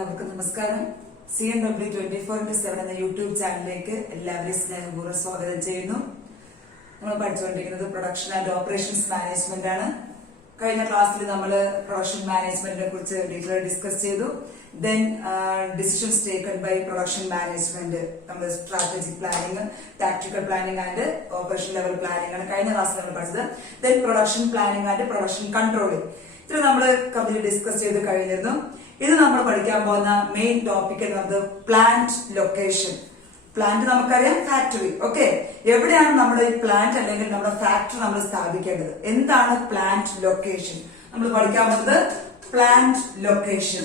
എല്ലാവർക്കും നമസ്കാരം. CNW24/7 എന്ന യൂട്യൂബ് ചാനലിലേക്ക് എല്ലാവരെയും സ്നേഹപൂർവ്വം സ്വാഗതം ചെയ്യുന്നു. നമ്മൾ പഠിച്ചുകൊണ്ടിരിക്കുന്നത് പ്രൊഡക്ഷൻ ആൻഡ് ഓപ്പറേഷൻസ് മാനേജ്മെന്റ് ആണ്. കഴിഞ്ഞ ക്ലാസ്സിൽ നമ്മൾ പ്രൊഡക്ഷൻ മാനേജ്മെന്റിനെ കുറിച്ച് ഡീറ്റെയിൽ ഡിസ്കസ് ചെയ്തു. Then decisions taken by production management, നമ്മൾ strategic planning, tactical planning and operation level planning ആണ് കഴിഞ്ഞ ക്ലാസ്സിൽ നമ്മൾ പഠിച്ചത്. Then production planning and production controlling, ഇത്ര നമ്മൾ കംപ്ലീറ്റ് ഡിസ്കസ് ചെയ്ത് കഴിഞ്ഞിരുന്നു. ഇത് നമ്മൾ പഠിക്കാൻ പോകുന്ന മെയിൻ ടോപ്പിക് എന്ന് പറയുന്നത് പ്ലാന്റ് ലൊക്കേഷൻ. പ്ലാന്റ് നമുക്കറിയാം, ഫാക്ടറി. ഓക്കെ, എവിടെയാണ് നമ്മുടെ ഈ പ്ലാന്റ് അല്ലെങ്കിൽ നമ്മുടെ ഫാക്ടറി നമ്മൾ സ്ഥാപിക്കേണ്ടത്? എന്താണ് പ്ലാന്റ് ലൊക്കേഷൻ? നമ്മൾ പഠിക്കാൻ പോകുന്നത് plant location.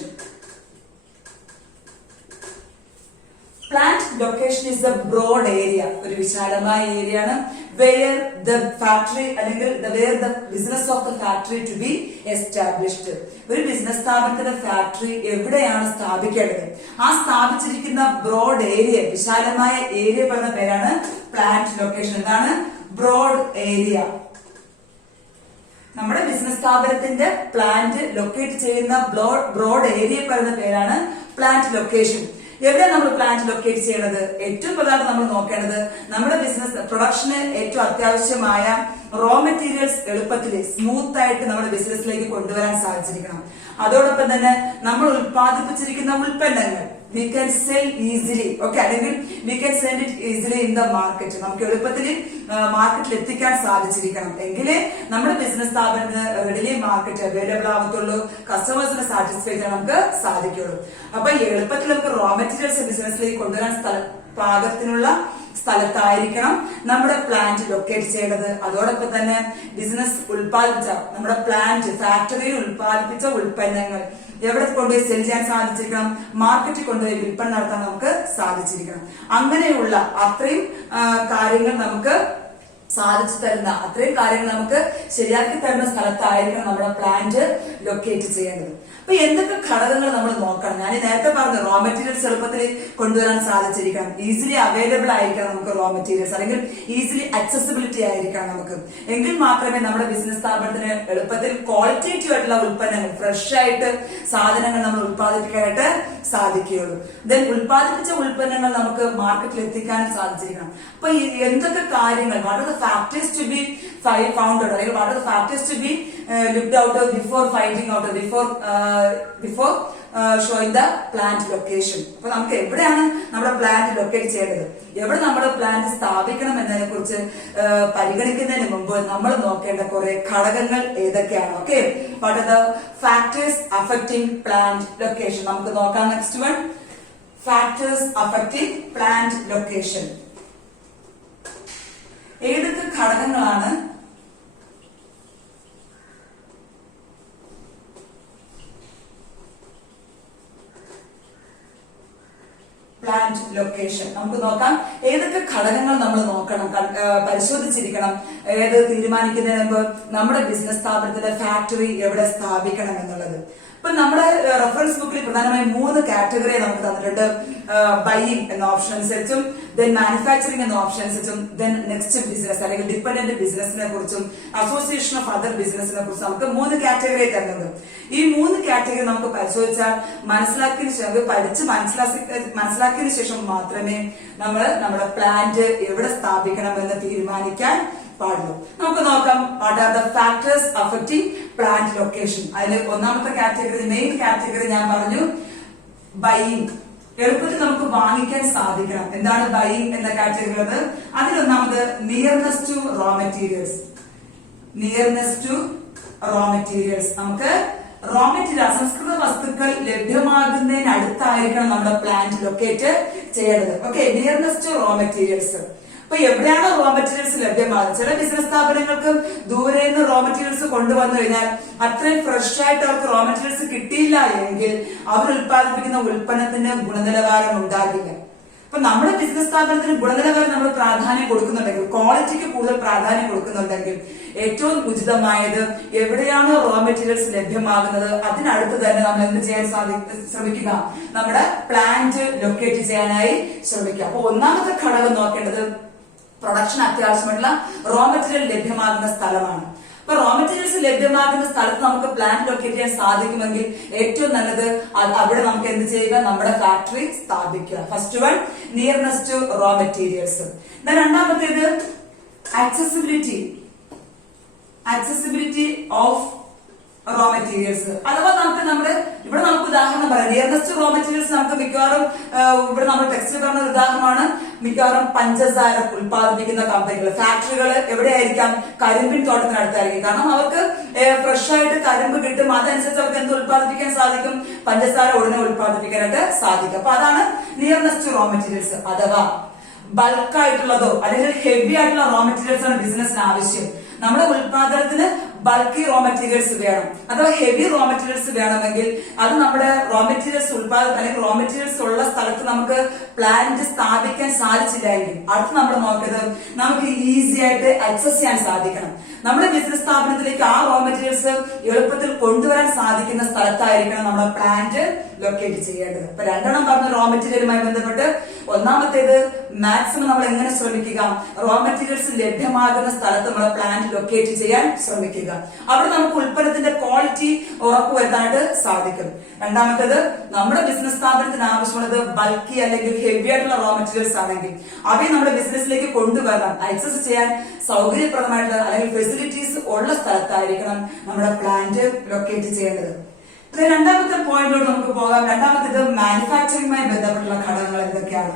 Plant location is a broad area, ഒരു വിശാലമായ ഏരിയ ആണ്. വെയർ ദ ഫാക്ടറി അല്ലെങ്കിൽ where the business of the factory to be established. ഒരു ബിസിനസ് സ്ഥാപനത്തിന്റെ ഫാക്ടറി എവിടെയാണ് സ്ഥാപിക്കേണ്ടത്? ആ സ്ഥാപിച്ചിരിക്കുന്ന ബ്രോഡ് ഏരിയ, വിശാലമായ ഏരിയ പറയുന്ന പേരാണ് പ്ലാന്റ് ലൊക്കേഷൻ. എന്താണ് ബ്രോഡ് ഏരിയ? നമ്മുടെ ബിസിനസ് സ്ഥാപനത്തിന്റെ പ്ലാന്റ് ലൊക്കേറ്റ് ചെയ്യുന്ന ബ്രോഡ് ഏരിയ പറയുന്ന പേരാണ് പ്ലാന്റ് ലൊക്കേഷൻ. എവിടെ നമ്മൾ പ്ലാന്റ് ലൊക്കേറ്റ് ചെയ്യണത്? ഏറ്റവും പ്രധാനം നമ്മൾ നോക്കേണ്ടത് നമ്മുടെ ബിസിനസ് പ്രൊഡക്ഷന് ഏറ്റവും അത്യാവശ്യമായ റോ മെറ്റീരിയൽസ് എളുപ്പത്തിൽ സ്മൂത്ത് ആയിട്ട് നമ്മുടെ ബിസിനസ്സിലേക്ക് കൊണ്ടുവരാൻ സാധിച്ചിരിക്കണം. അതോടൊപ്പം തന്നെ നമ്മൾ ഉൽപ്പാദിപ്പിച്ചിരിക്കുന്ന ഉൽപ്പന്നങ്ങൾ we can sell easily, okay, അല്ലെങ്കിൽ we can send it easily in the market. നമുക്ക് എളുപ്പത്തിൽ മാർക്കറ്റിൽ എത്തിക്കാൻ സാധിച്ചിരിക്കണം. എങ്കിലേ നമ്മുടെ ബിസിനസ് സ്ഥാപനത്തിന് റെഡിലി മാർക്കറ്റ് അവൈലബിൾ ആവത്തുള്ളൂ, കസ്റ്റമേഴ്സിനെ സാറ്റിസ്ഫൈ ചെയ്യാൻ നമുക്ക് സാധിക്കുള്ളൂ. അപ്പൊ എളുപ്പത്തിൽ നമുക്ക് റോ മെറ്റീരിയൽസ് ബിസിനസ്സിലേക്ക് കൊണ്ടുവരാൻ പാകത്തിനുള്ള സ്ഥലത്തായിരിക്കണം നമ്മുടെ പ്ലാന്റ് ലൊക്കേറ്റ് ചെയ്യേണ്ടത്. അതോടൊപ്പം തന്നെ ബിസിനസ് ഉൽപ്പാദിപ്പിച്ച നമ്മുടെ പ്ലാന്റ് ഫാക്ടറിയിൽ ഉൽപ്പാദിപ്പിച്ച ഉൽപ്പന്നങ്ങൾ എവിടെ കൊണ്ടുപോയി സെൽ ചെയ്യാൻ സാധിച്ചിരിക്കണം? മാർക്കറ്റിൽ കൊണ്ടുപോയി വിൽപ്പന നടത്താൻ നമുക്ക് സാധിച്ചിരിക്കണം. അങ്ങനെയുള്ള അത്രയും കാര്യങ്ങൾ നമുക്ക് സാധിച്ചു തരുന്ന, അത്രയും കാര്യങ്ങൾ നമുക്ക് ശരിയാക്കി തരുന്ന സ്ഥലത്തായിരിക്കണം നമ്മുടെ പ്ലാന്റ് ലൊക്കേറ്റ് ചെയ്യേണ്ടത്. അപ്പൊ എന്തൊക്കെ ഘടകങ്ങൾ നമ്മൾ നോക്കണം? ഞാൻ നേരത്തെ പറഞ്ഞു, റോ മെറ്റീരിയൽസ് എളുപ്പത്തിൽ കൊണ്ടുവരാൻ സാധിച്ചിരിക്കണം, ഈസിലി അവൈലബിൾ ആയിരിക്കണം നമുക്ക് റോ മെറ്റീരിയൽസ്, അല്ലെങ്കിൽ ഈസിലി അക്സസിബിലിറ്റി ആയിരിക്കണം നമുക്ക്. എങ്കിൽ മാത്രമേ നമ്മുടെ ബിസിനസ് സ്ഥാപനത്തിന് എളുപ്പത്തിൽ ക്വാളിറ്റേറ്റീവ് ആയിട്ടുള്ള ഉൽപ്പന്നങ്ങൾ, ഫ്രഷ് ആയിട്ട് സാധനങ്ങൾ നമ്മൾ ഉൽപ്പാദിപ്പിക്കാനായിട്ട് സാധിക്കുകയുള്ളൂ. ദെൻ ഉൽപ്പാദിപ്പിച്ച ഉൽപ്പന്നങ്ങൾ നമുക്ക് മാർക്കറ്റിൽ എത്തിക്കാൻ സാധിച്ചിരിക്കണം. അപ്പൊ എന്തൊക്കെ കാര്യങ്ങൾ, what are the factors to be found out, അല്ലെങ്കിൽ what are the factors to be looked out before finding out, before showing the plant location. അപ്പൊ നമുക്ക് എവിടെയാണ് നമ്മുടെ പ്ലാന്റ് ലൊക്കേറ്റ് ചെയ്യേണ്ടത്, എവിടെ നമ്മുടെ പ്ലാന്റ് സ്ഥാപിക്കണം എന്നതിനെ കുറിച്ച് പരിഗണിക്കുന്നതിന് മുമ്പ് നമ്മൾ നോക്കേണ്ട കുറെ ഘടകങ്ങൾ ഏതൊക്കെയാണ്? Okay, what are the factors affecting plant location? നമുക്ക് നോക്കാം. Next one, factors affecting plant location. ഏതൊക്കെ ഘടകങ്ങളാണ് പ്ലാന്റ് ലൊക്കേഷൻ? നമുക്ക് നോക്കാം. ഏതൊക്കെ ഘടകങ്ങൾ നമ്മൾ നോക്കണം, പരിശോധിച്ചിരിക്കണം ഏത് തീരുമാനിക്കുന്നതിന് മുമ്പ് നമ്മുടെ ബിസിനസ് സ്ഥാപനത്തിന്റെ ഫാക്ടറി എവിടെ സ്ഥാപിക്കണം എന്നുള്ളത്. ഇപ്പൊ നമ്മുടെ റെഫറൻസ് ബുക്കിൽ പ്രധാനമായും 3 കാറ്റഗറി നമുക്ക് തന്നിട്ടുണ്ട്. ബൈയിങ് എന്ന ഓപ്ഷൻ അനുസരിച്ചും, ദെൻ മാനുഫാക്ചറിംഗ് എന്ന ഓപ്ഷൻ അനുസരിച്ചും, ദെൻ നെക്സ്റ്റ് ബിസിനസ് അല്ലെങ്കിൽ ഡിപെൻഡന്റ് ബിസിനസിനെ കുറിച്ചും അസോസിയേഷൻ ഓഫ് അതർ ബിസിനസിനെ കുറിച്ചും നമുക്ക് 3 കാറ്റഗറി തരുന്നുണ്ട്. ഈ 3 കാറ്റഗറി നമുക്ക് പരിശോധിച്ചാൽ മനസ്സിലാക്കിയതിനു ശേഷം, പഠിച്ച് മനസ്സിലാക്കിയതിനു ശേഷം മാത്രമേ നമ്മൾ നമ്മുടെ പ്ലാന്റ് എവിടെ സ്ഥാപിക്കണം എന്ന് തീരുമാനിക്കാൻ പാടുള്ളൂ. നമുക്ക് നോക്കാം, what are the factors affecting plant location. അതിൽ ഒന്നാമത്തെ കാറ്റഗറി, മെയിൻ കാറ്റഗറി ഞാൻ പറഞ്ഞു, ബൈയിങ്. എളുപ്പത്തിൽ നമുക്ക് വാങ്ങിക്കാൻ സാധിക്കണം. എന്താണ് ബൈയിങ് എന്ന കാറ്റഗറി? അതിലൊന്നാമത് nearness to raw materials. Nearness to raw materials, നമുക്ക് റോ മെറ്റീരിയൽ അസംസ്കൃത വസ്തുക്കൾ ലഭ്യമാകുന്നതിനടുത്തായിരിക്കണം നമ്മുടെ പ്ലാന്റ് ലൊക്കേറ്റ് ചെയ്യേണ്ടത്. Okay, nearness to raw materials. അപ്പൊ എവിടെയാണോ റോ മെറ്റീരിയൽസ് ലഭ്യമാകുന്നത്? ചില ബിസിനസ് സ്ഥാപനങ്ങൾക്ക് ദൂരെ നിന്ന് റോ മെറ്റീരിയൽസ് കൊണ്ടുവന്നു കഴിഞ്ഞാൽ അത്രയും ഫ്രഷ് ആയിട്ട് അവർക്ക് റോ മെറ്റീരിയൽസ് കിട്ടിയില്ല എങ്കിൽ അവർ ഉൽപ്പാദിപ്പിക്കുന്ന ഉൽപ്പന്നത്തിന് ഗുണനിലവാരം ഉണ്ടാകില്ല. അപ്പൊ നമ്മുടെ ബിസിനസ് സ്ഥാപനത്തിന് ഗുണനിലവാരം നമ്മൾ പ്രാധാന്യം കൊടുക്കുന്നുണ്ടെങ്കിൽ, ക്വാളിറ്റിക്ക് കൂടുതൽ പ്രാധാന്യം കൊടുക്കുന്നുണ്ടെങ്കിൽ, ഏറ്റവും ഉചിതമായത് എവിടെയാണോ റോ മെറ്റീരിയൽസ് ലഭ്യമാകുന്നത് അതിനടുത്ത് തന്നെ നമ്മൾ എന്ത് ചെയ്യാൻ ശ്രമിക്കുക? നമ്മുടെ പ്ലാന്റ് ലൊക്കേറ്റ് ചെയ്യാനായി ശ്രമിക്കുക. അപ്പൊ ഒന്നാമത്തെ ഘടകം നോക്കേണ്ടത് പ്രൊഡക്ഷൻ അത്യാവശ്യമായിട്ടുള്ള റോ മെറ്റീരിയൽ ലഭ്യമാകുന്ന സ്ഥലമാണ്. അപ്പൊ റോ മെറ്റീരിയൽസ് ലഭ്യമാകുന്ന സ്ഥലത്ത് നമുക്ക് പ്ലാന്റ് ലൊക്കേറ്റ് ചെയ്യാൻ സാധിക്കുമെങ്കിൽ ഏറ്റവും നല്ലത് അവിടെ നമുക്ക് എന്ത് ചെയ്യുക, നമ്മുടെ ഫാക്ടറി സ്ഥാപിക്കുക. First one nearness to raw materials. രണ്ടാമത്തേത് accessibility of raw materials. അഥവാ നമുക്ക് ഇവിടെ നമുക്ക് ഉദാഹരണം പറയാം. നിയർനെസ് ടു റോ മെറ്റീരിയൽസ് നമുക്ക് മിക്കവാറും ഇവിടെ നമ്മൾ ടെക്സ്റ്റിൽ പറഞ്ഞ ഉദാഹരണമാണ് മിക്കവാറും പഞ്ചസാര ഉത്പാദിപ്പിക്കുന്ന കമ്പനികൾ, ഫാക്ടറികൾ എവിടെയായിരിക്കാം, കരിമ്പിൻ തോട്ടത്തിനടുത്തായിരിക്കും. കാരണം അവർക്ക് ഫ്രഷ് ആയിട്ട് കരിമ്പ് കിട്ടും, അതനുസരിച്ച് അവർക്ക് എന്ത് ഉത്പാദിപ്പിക്കാൻ സാധിക്കും, പഞ്ചസാര ഉടനെ ഉത്പാദിപ്പിക്കാനായിട്ട് സാധിക്കും. അപ്പൊ അതാണ് നിയർനെസ് ടു റോ മെറ്റീരിയൽസ്. അഥവാ ബൾക്കായിട്ടുള്ളതോ അല്ലെങ്കിൽ ഹെവി ആയിട്ടുള്ള റോ മെറ്റീരിയൽസ് ആണ് ബിസിനസിന് ആവശ്യം. നമ്മുടെ ഉത്പാദനത്തിന് ബൾക്കി റോ മെറ്റീരിയൽസ് വേണം അഥവാ ഹെവി റോ മെറ്റീരിയൽസ് വേണമെങ്കിൽ അത് നമ്മുടെ റോ മെറ്റീരിയൽസ് ഉത്പാദനം അല്ലെങ്കിൽ റോ മെറ്റീരിയൽസ് ഉള്ള സ്ഥലത്ത് നമുക്ക് പ്ലാന്റ് സ്ഥാപിക്കാൻ സാധിച്ചില്ലെങ്കിൽ അടുത്ത് നമ്മൾ നോക്കുന്നത് നമുക്ക് ഈസി ആയിട്ട് ആക്സസ് ചെയ്യാൻ സാധിക്കണം. നമ്മുടെ ബിസിനസ് സ്ഥാപനത്തിലേക്ക് ആ റോ മെറ്റീരിയൽസ് എളുപ്പത്തിൽ കൊണ്ടുവരാൻ സാധിക്കുന്ന സ്ഥലത്തായിരിക്കണം നമ്മുടെ പ്ലാന്റ് ലൊക്കേറ്റ് ചെയ്യേണ്ടത്. അപ്പൊ രണ്ടെണ്ണം പറഞ്ഞ റോ മെറ്റീരിയലുമായി ബന്ധപ്പെട്ട് ഒന്നാമത്തേത് മാക്സിമം നമ്മൾ എങ്ങനെ ശ്രമിക്കുക, റോ മെറ്റീരിയൽസ് ലഭ്യമാകുന്ന സ്ഥലത്ത് നമ്മുടെ പ്ലാന്റ് ലൊക്കേറ്റ് ചെയ്യാൻ ശ്രമിക്കുക. അവിടെ നമുക്ക് ഉൽപ്പന്നത്തിന്റെ ക്വാളിറ്റി ഉറപ്പുവരുത്താനായിട്ട് സാധിക്കും. രണ്ടാമത്തേത് നമ്മുടെ ബിസിനസ് സ്ഥാപനത്തിന് ആവശ്യമുള്ളത് ബൾക്കി അല്ലെങ്കിൽ ഹെവി ആയിട്ടുള്ള റോ മെറ്റീരിയൽസ് ആണെങ്കിൽ അവയെ നമ്മുടെ ബിസിനസ്സിലേക്ക് കൊണ്ടുവരണം, ആക്സസ് ചെയ്യാൻ സൗകര്യപ്രദമായിട്ടുള്ള അല്ലെങ്കിൽ ഫെസിലിറ്റീസ് ഉള്ള സ്ഥലത്തായിരിക്കണം നമ്മുടെ പ്ലാന്റ് ലൊക്കേറ്റ് ചെയ്യേണ്ടത്. രണ്ടാമത്തെ പോയിന്റിലോട്ട് നമുക്ക് പോകാം. രണ്ടാമത്തേത് മാനുഫാക്ചറിംഗുമായി ബന്ധപ്പെട്ടുള്ള ഘടകങ്ങൾ എന്തൊക്കെയാണ്?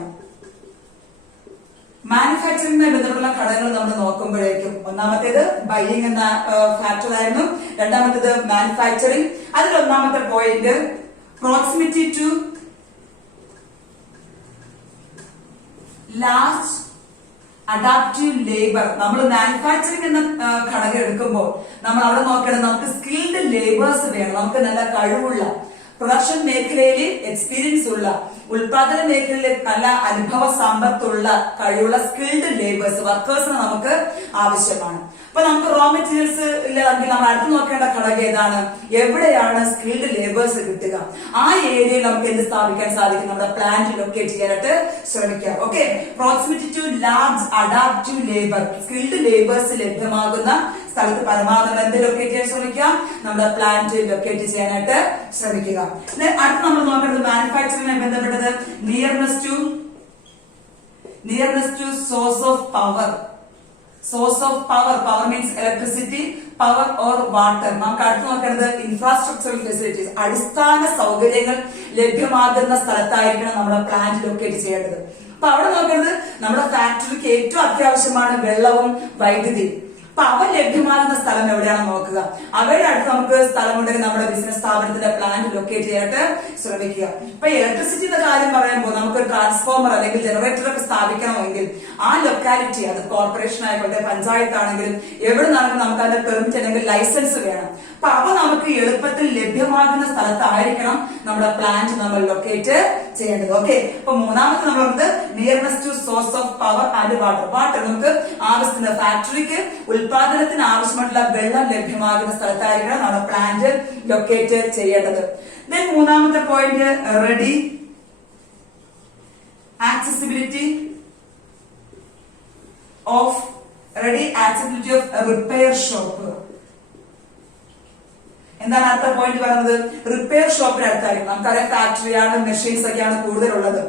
മാനുഫാക്ചറിംഗുമായി ബന്ധപ്പെട്ടുള്ള ഘടകങ്ങൾ നമ്മൾ നോക്കുമ്പോഴേക്കും ഒന്നാമത്തേത് ബൈയിങ് എന്ന ഫാക്ടർ ആയിരുന്നു, രണ്ടാമത്തേത് മാനുഫാക്ചറിംഗ്. അതിൽ ഒന്നാമത്തെ point proximity to large adaptive labour. നമ്മൾ മാനുഫാക്ചറിംഗ് എന്ന ഘടകം എടുക്കുമ്പോൾ നമ്മൾ അവിടെ നോക്കേണ്ടത് നമുക്ക് സ്കിൽഡ് ലേബേഴ്സ് വേണം. നമുക്ക് നല്ല കഴിവുള്ള പ്രൊഡക്ഷൻ മേഖലയിൽ എക്സ്പീരിയൻസ് ഉള്ള, ഉൽപാദന മേഖലയിൽ നല്ല അനുഭവ സമ്പത്തുള്ള കഴിവുള്ള സ്കിൽഡ് ലേബേഴ്സ് വർക്കേഴ്സിന് നമുക്ക് ആവശ്യമാണ്. അപ്പൊ നമുക്ക് റോ മെറ്റീരിയൽസ് ഇല്ലെങ്കിൽ നമ്മൾ അടുത്ത് നോക്കേണ്ട ഘടകം ഏതാണ്, എവിടെയാണ് സ്കിൽഡ് ലേബേഴ്സ് കിട്ടുക, ആ ഏരിയയിൽ നമുക്ക് എന്ത് സ്ഥാപിക്കാൻ സാധിക്കും, നമ്മുടെ പ്ലാന്റ് ലൊക്കേറ്റ് ചെയ്യാനായിട്ട് ശ്രമിക്കാം. Okay, proximity to large adaptive labour, skilled labours ലഭ്യമാകുന്ന സ്ഥലത്ത് പരമാവധി എന്ത് ലൊക്കേറ്റ് ചെയ്യാൻ ശ്രമിക്കാം, നമ്മുടെ പ്ലാന്റ് ലൊക്കേറ്റ് ചെയ്യാനായിട്ട് ശ്രമിക്കുക. അടുത്ത് നമ്മൾ നോക്കേണ്ടത് മാനുഫാക്ചറിംഗുമായി ബന്ധപ്പെട്ടത് nearness to source of power. Source of power, power means electricity, power or water. നമുക്ക് അടുത്ത് നോക്കേണ്ടത് ഇൻഫ്രാസ്ട്രക്ചറൽ ഫെസിലിറ്റീസ്, അടിസ്ഥാന സൗകര്യങ്ങൾ ലഭ്യമാകുന്ന സ്ഥലത്തായിരിക്കണം നമ്മുടെ പ്ലാന്റ് ലൊക്കേറ്റ് ചെയ്യേണ്ടത്. അപ്പൊ അവിടെ നോക്കേണ്ടത് നമ്മുടെ ഫാക്ടറിക്ക് ഏറ്റവും അത്യാവശ്യമാണ് വെള്ളവും വൈദ്യുതി. അപ്പൊ അവ ലഭ്യമാകുന്ന സ്ഥലം എവിടെയാണെന്ന് നോക്കുക. അവയുടെ അടുത്ത് നമുക്ക് സ്ഥലമുണ്ടെങ്കിൽ നമ്മുടെ ബിസിനസ് സ്ഥാപനത്തിന്റെ പ്ലാന്റ് ലൊക്കേറ്റ് ചെയ്യാനായിട്ട് ശ്രമിക്കുക. ഇപ്പൊ ഇലക്ട്രിസിറ്റിയുടെ കാര്യം പറയുമ്പോൾ നമുക്ക് ട്രാൻസ്ഫോമർ അല്ലെങ്കിൽ ജനറേറ്റർ ഒക്കെ സ്ഥാപിക്കണമെങ്കിൽ ആ ലൊക്കാലിറ്റി, അത് കോർപ്പറേഷൻ ആയിക്കോട്ടെ പഞ്ചായത്ത് ആണെങ്കിലും എവിടെ നിന്നാണെങ്കിലും നമുക്ക് അതിന്റെ പെർമിറ്റ് അല്ലെങ്കിൽ ലൈസൻസ് വേണം. അപ്പൊ അവ നമുക്ക് എളുപ്പത്തിൽ ലഭ്യമാകുന്ന സ്ഥലത്തായിരിക്കണം നമ്മുടെ പ്ലാന്റ് നമ്മൾ ലൊക്കേറ്റ് ചെയ്യേണ്ടത്. ഓക്കെ, അപ്പൊ മൂന്നാമത്തെ നമ്മൾ പറഞ്ഞത് nearness to source of power and water. Water നമുക്ക് ആവശ്യത്തിന് ഫാക്ടറിക്ക് ഉൽപാദനത്തിന് ആവശ്യമായിട്ടുള്ള വെള്ളം ലഭ്യമാകുന്ന സ്ഥലത്തായിരിക്കണം നമ്മുടെ പ്ലാന്റ് ലൊക്കേറ്റ് ചെയ്യേണ്ടത്. ദെൻ മൂന്നാമത്തെ point ready accessibility of repair shop. എന്താണ് അടുത്ത പോയിന്റ് പറയുന്നത്, റിപ്പയർ ഷോപ്പിന് അടുത്തായിരിക്കും. നമുക്കറിയാം ഫാക്ടറിയാണ്, മെഷീൻസ് ഒക്കെയാണ് കൂടുതലുള്ളത്.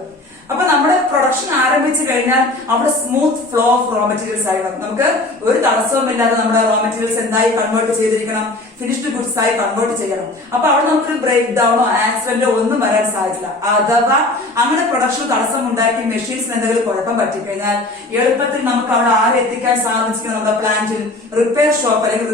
അപ്പൊ നമ്മുടെ പ്രൊഡക്ഷൻ ആരംഭിച്ചു കഴിഞ്ഞാൽ അവിടെ smooth flow of raw materials ആയിരിക്കണം. നമുക്ക് ഒരു തടസ്സവുമില്ലാതെ നമ്മുടെ റോ മെറ്റീരിയൽസ് എന്തായി കൺവേർട്ട് ചെയ്തിരിക്കണം, ഫിനിഷ്ഡ് ഗുഡ്സ് ആയി കൺവേർട്ട് ചെയ്യണം. അപ്പൊ അവിടെ നമുക്കൊരു ബ്രേക്ക് ഡൗണോ ആക്സിഡന്റോ ഒന്നും വരാൻ സാധിക്കില്ല. അഥവാ അങ്ങനെ പ്രൊഡക്ഷൻ തടസ്സം ഉണ്ടാക്കി മെഷീൻസിന് എന്തെങ്കിലും കുഴപ്പം പറ്റിക്കഴിഞ്ഞാൽ എളുപ്പത്തിൽ നമുക്ക് അവിടെ ആരെ എത്തിക്കാൻ സാധിച്ചിരിക്കും, നമ്മുടെ പ്ലാന്റിൽ റിപ്പയർ ഷോപ്പ് അല്ലെങ്കിൽ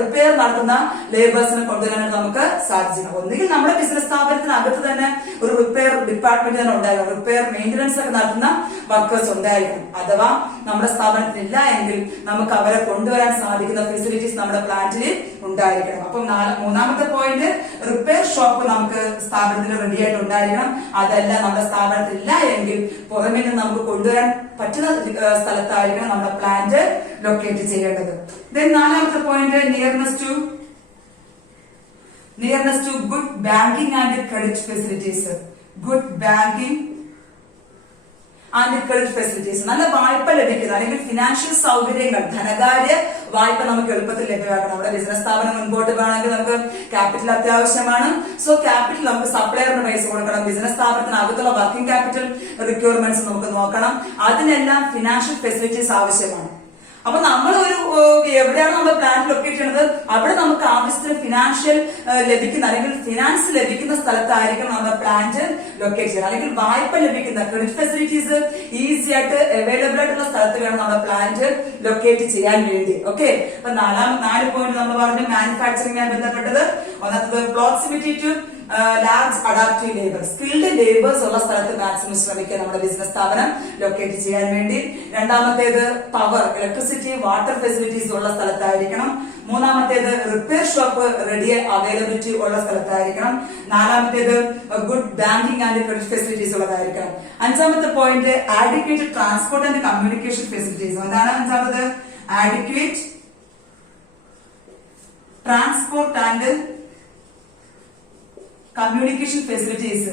റിപ്പയർ നടത്തുന്ന ലേബേഴ്സിനെ കൊണ്ടുവരാനായിട്ട് നമുക്ക് സാധിച്ചിരിക്കണം. ഒന്നുകിൽ നമ്മുടെ ബിസിനസ് സ്ഥാപനത്തിനകത്ത് തന്നെ ഒരു റിപ്പയർ ഡിപ്പാർട്ട്മെന്റ് തന്നെ ഉണ്ടായിരിക്കണം, റിപ്പയർ മെയിന്റനൻസ് ഒക്കെ നടത്തുന്ന വർക്കേഴ്സ് ഉണ്ടായിരിക്കണം. അഥവാ നമ്മുടെ സ്ഥാപനത്തിലില്ല എങ്കിൽ നമുക്ക് അവരെ കൊണ്ടുവരാൻ സാധിക്കുന്ന ഫെസിലിറ്റീസ് നമ്മുടെ പ്ലാന്റിൽ ഉണ്ടായിരിക്കണം. അപ്പം മൂന്നാമത്തെ പോയിന്റ് റിപ്പയർ ഷോപ്പ് നമുക്ക് സ്ഥാപനത്തിൽ റെഡി ആയിട്ട് ഉണ്ടായിരിക്കണം. അതല്ല നമ്മുടെ സ്ഥാപനത്തിൽ ഇല്ല എങ്കിൽ പുറമേ നിന്ന് നമുക്ക് കൊണ്ടുവരാൻ പറ്റുന്ന സ്ഥലത്തായിരിക്കണം നമ്മുടെ പ്ലാന്റ് ലൊക്കേറ്റ് ചെയ്യേണ്ടത്. ദെൻ നാലാമത്തെ point nearness to good banking and credit facilities. Good banking and credit facilities, നല്ല വായ്പ ലഭിക്കുന്ന അല്ലെങ്കിൽ ഫിനാൻഷ്യൽ സൗകര്യങ്ങൾ, ധനകാര്യ വായ്പ നമുക്ക് എളുപ്പത്തിൽ ലഭ്യമാക്കണം. നമ്മുടെ ബിസിനസ് സ്ഥാപനം മുൻപോട്ട് പോകണമെങ്കിൽ നമുക്ക് ക്യാപിറ്റൽ അത്യാവശ്യമാണ്. സോ ക്യാപിറ്റൽ നമുക്ക് സപ്ലയറിന് പൈസ കൊടുക്കണം, ബിസിനസ് സ്ഥാപനത്തിനകത്തുള്ള വർക്കിംഗ് ക്യാപിറ്റൽ റിക്വയർമെന്റ്സ് നമുക്ക് നോക്കണം. അതിനെല്ലാം ഫിനാൻഷ്യൽ ഫെസിലിറ്റീസ് ആവശ്യമാണ്. അപ്പൊ നമ്മൾ എവിടെയാണ് നമ്മൾ പ്ലാന്റ് ലൊക്കേറ്റ് ചെയ്യുന്നത്, അവിടെ നമുക്ക് ആവശ്യത്തിന് ഫിനാൻഷ്യൽ ലഭിക്കുന്ന അല്ലെങ്കിൽ ഫിനാൻസ് ലഭിക്കുന്ന സ്ഥലത്തായിരിക്കണം നമ്മുടെ പ്ലാന്റ് ലൊക്കേറ്റ് ചെയ്യുന്നത്. അല്ലെങ്കിൽ വായ്പ ലഭിക്കുന്ന ക്രെഡിറ്റ് ഫെസിലിറ്റീസ് ഈസി ആയിട്ട് അവൈലബിൾ ആയിട്ടുള്ള സ്ഥലത്ത് വേണം നമ്മുടെ പ്ലാന്റ് ലൊക്കേറ്റ് ചെയ്യാൻ വേണ്ടി. ഓക്കെ, അപ്പൊ 4 പോയിന്റ് നമ്മൾ പറഞ്ഞു മാനുഫാക്ചറിംഗുമായി ബന്ധപ്പെട്ടത്. ഒന്നാമത്തത് proximity to large adaptive labour, skilled labours ഉള്ള സ്ഥലത്ത് മാക്സിമം ശ്രമിക്കുക നമ്മുടെ ബിസിനസ് സ്ഥാപനം ലൊക്കേറ്റ് ചെയ്യാൻ വേണ്ടി. രണ്ടാമത്തേത് പവർ, ഇലക്ട്രിസിറ്റി, വാട്ടർ ഫെസിലിറ്റീസ് ഉള്ള സ്ഥലത്തായിരിക്കണം. മൂന്നാമത്തേത് റിപ്പയർ ഷോപ്പ് റെഡി അവൈലബിലിറ്റി ഉള്ള സ്ഥലത്തായിരിക്കണം. നാലാമത്തേത് good banking and credit facilities ഉള്ളതായിരിക്കണം. അഞ്ചാമത്തെ point adequate transport and communication facilities. എന്താണ് അഞ്ചാമത്? Adequate transport and communication facilities,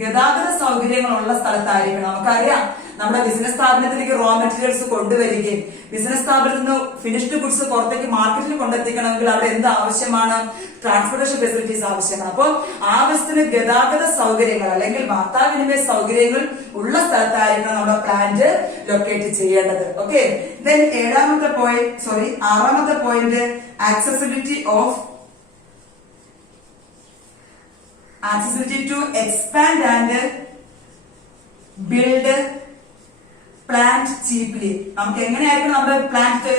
ഗതാഗത സൗകര്യങ്ങളുള്ള സ്ഥലത്തായിരിക്കണം. നമുക്കറിയാം നമ്മുടെ ബിസിനസ് സ്ഥാപനത്തിലേക്ക് റോ മെറ്റീരിയൽസ് കൊണ്ടുവരികയും ബിസിനസ് സ്ഥാപനത്തിൽ നിന്ന് ഫിനിഷ്ഡ് ഗുഡ്സ് പുറത്തേക്ക് മാർക്കറ്റിൽ കൊണ്ടെത്തിക്കണമെങ്കിൽ അവിടെ എന്ത് ആവശ്യമാണ്? ട്രാൻസ്പോർട്ടേഷൻ ഫെസിലിറ്റീസ് ആവശ്യമാണ്. അപ്പോൾ ആവശ്യത്തിന് ഗതാഗത സൗകര്യങ്ങൾ അല്ലെങ്കിൽ വാർത്താവിനിമയ സൗകര്യങ്ങൾ ഉള്ള സ്ഥലത്തായിരിക്കണം നമ്മുടെ പ്ലാന്റ് ലൊക്കേറ്റ് ചെയ്യേണ്ടത്. ഓക്കെ, ദെൻ ആറാമത്തെ point accessibility to expand and build plant cheaply. നമുക്ക് എങ്ങനെയായിരിക്കും നമ്മുടെ പ്ലാന്റ്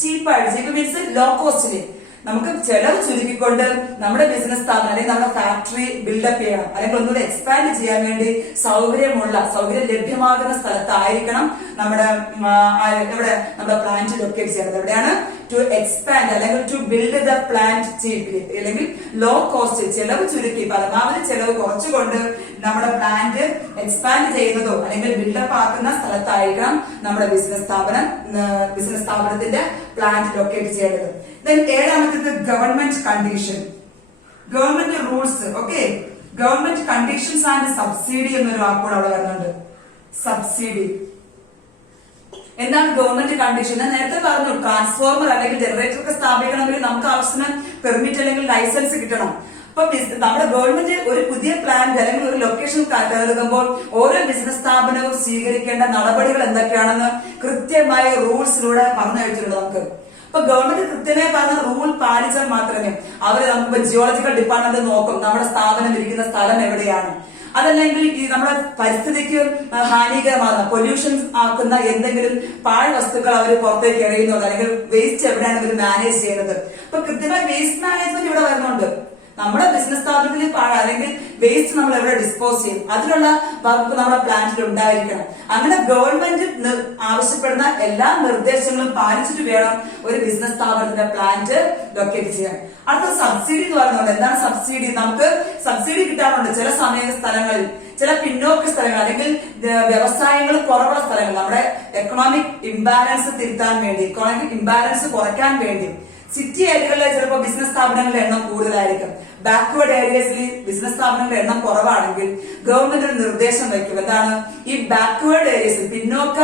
ചീപ്പായിട്ട്, ചീപ്പ് മീൻസ് ലോ കോസ്റ്റില് നമുക്ക് ചെലവ് ചുരുക്കിക്കൊണ്ട് നമ്മുടെ ബിസിനസ് സ്ഥാപനം അല്ലെങ്കിൽ നമ്മുടെ ഫാക്ടറി ബിൽഡപ്പ് ചെയ്യണം, അല്ലെങ്കിൽ ഒന്നുകൂടെ എക്സ്പാൻഡ് ചെയ്യാൻ വേണ്ടി സൗകര്യം ലഭ്യമാകുന്ന സ്ഥലത്തായിരിക്കണം നമ്മുടെ പ്ലാന്റ് ലൊക്കേറ്റ് ചെയ്യുന്നത്. എവിടെയാണ്? ടു എക്സ്പാൻഡ് അല്ലെങ്കിൽ to build the plant cheaply, അല്ലെങ്കിൽ ലോ കോസ്റ്റ്, ചെലവ് ചുരുക്കി പരമാവധി ചെലവ് കുറച്ചുകൊണ്ട് നമ്മുടെ പ്ലാന്റ് എക്സ്പാൻഡ് ചെയ്യുന്നതോ അല്ലെങ്കിൽ ബിൽഡപ്പ് ആക്കുന്ന സ്ഥലത്തായിരിക്കണം നമ്മുടെ ബിസിനസ് സ്ഥാപനത്തിന്റെ പ്ലാന്റ് ലൊക്കേറ്റ് ചെയ്യേണ്ടത്. ദെൻ ഏഴാമത്തേത് government condition, government rules. Okay, government conditions and subsidy എന്നൊരു വാക്കുകൂടെ അവിടെ വരുന്നുണ്ട്. സബ്സിഡി എന്താണ്? ഗവൺമെന്റ് കണ്ടീഷൻ നേരത്തെ പറഞ്ഞു, ട്രാൻസ്ഫോർമർ അല്ലെങ്കിൽ ജനറേറ്റർ ഒക്കെ സ്ഥാപിക്കണമെങ്കിൽ നമുക്ക് ആവശ്യത്തിന് പെർമിറ്റ് അല്ലെങ്കിൽ ലൈസൻസ് കിട്ടണം. അപ്പൊ നമ്മുടെ ഗവൺമെന്റ് ഒരു പുതിയ പ്ലാന്റ് അല്ലെങ്കിൽ ഒരു ലൊക്കേഷൻ കരുതുമ്പോൾ ഓരോ ബിസിനസ് സ്ഥാപനവും സ്വീകരിക്കേണ്ട നടപടികൾ എന്തൊക്കെയാണെന്ന് കൃത്യമായ റൂൾസിലൂടെ പറഞ്ഞു വെച്ചിട്ടുണ്ട് നമുക്ക്. അപ്പൊ ഗവൺമെന്റ് കൃത്യമായി പറഞ്ഞ റൂൾ പാലിച്ചാൽ മാത്രമേ നമുക്ക് ജിയോളജിക്കൽ ഡിപ്പാർട്ട്മെന്റ് നോക്കും നമ്മുടെ സ്ഥാപനം ഇരിക്കുന്ന സ്ഥലം എവിടെയാണ്, അതല്ലെങ്കിൽ ഈ നമ്മുടെ പരിസ്ഥിതിക്ക് ഹാനികരമാകുന്ന പൊല്യൂഷൻ ആക്കുന്ന എന്തെങ്കിലും പാഴ് വസ്തുക്കൾ അവർ പുറത്തേക്ക് എറിയുന്നുണ്ട്, അല്ലെങ്കിൽ വേസ്റ്റ് എവിടെയാണ് ഇവർ മാനേജ് ചെയ്യുന്നത്. അപ്പൊ കൃത്യമായി വേസ്റ്റ് മാനേജ്മെന്റ് ഇവിടെ വരുന്നുണ്ട്. നമ്മുടെ ബിസിനസ് സ്ഥാപനത്തിൽ അല്ലെങ്കിൽ വേസ്റ്റ് നമ്മൾ എവിടെ ഡിസ്പോസ് ചെയ്യും, അതിനുള്ള വകുപ്പ് നമ്മുടെ പ്ലാന്റിൽ ഉണ്ടായിരിക്കണം. അങ്ങനെ ഗവൺമെന്റ് ആവശ്യപ്പെടുന്ന എല്ലാ നിർദ്ദേശങ്ങളും പാലിച്ചിട്ട് വേണം ഒരു ബിസിനസ് സ്ഥാപനത്തിന്റെ പ്ലാന്റ് ലൊക്കേറ്റ് ചെയ്യാൻ. അടുത്ത സബ്സിഡി എന്ന് പറയുന്നത് എന്താണ്? സബ്സിഡി നമുക്ക് സബ്സിഡി കിട്ടാറുണ്ട് ചില സ്ഥലങ്ങളിൽ, ചില പിന്നോക്ക സ്ഥലങ്ങൾ അല്ലെങ്കിൽ വ്യവസായങ്ങൾ കുറവുള്ള സ്ഥലങ്ങൾ, നമ്മുടെ എക്കണോമിക് ഇംബാലൻസ് തിരുത്താൻ വേണ്ടി, എക്കണോമിക് ഇംബാലൻസ് കുറയ്ക്കാൻ വേണ്ടി. സിറ്റി ഏരിയകളിലെ ചിലപ്പോൾ ബിസിനസ് സ്ഥാപനങ്ങളുടെ എണ്ണം കൂടുതലായിരിക്കും. ബാക്ക്വേർഡ് ഏരിയസിൽ ബിസിനസ് സ്ഥാപനങ്ങളുടെ എണ്ണം കുറവാണെങ്കിൽ ഗവൺമെന്റ് ഒരു നിർദ്ദേശം വയ്ക്കും. എന്താണ്? ഈ ബാക്ക്വേർഡ് ഏരിയസിൽ പിന്നോക്ക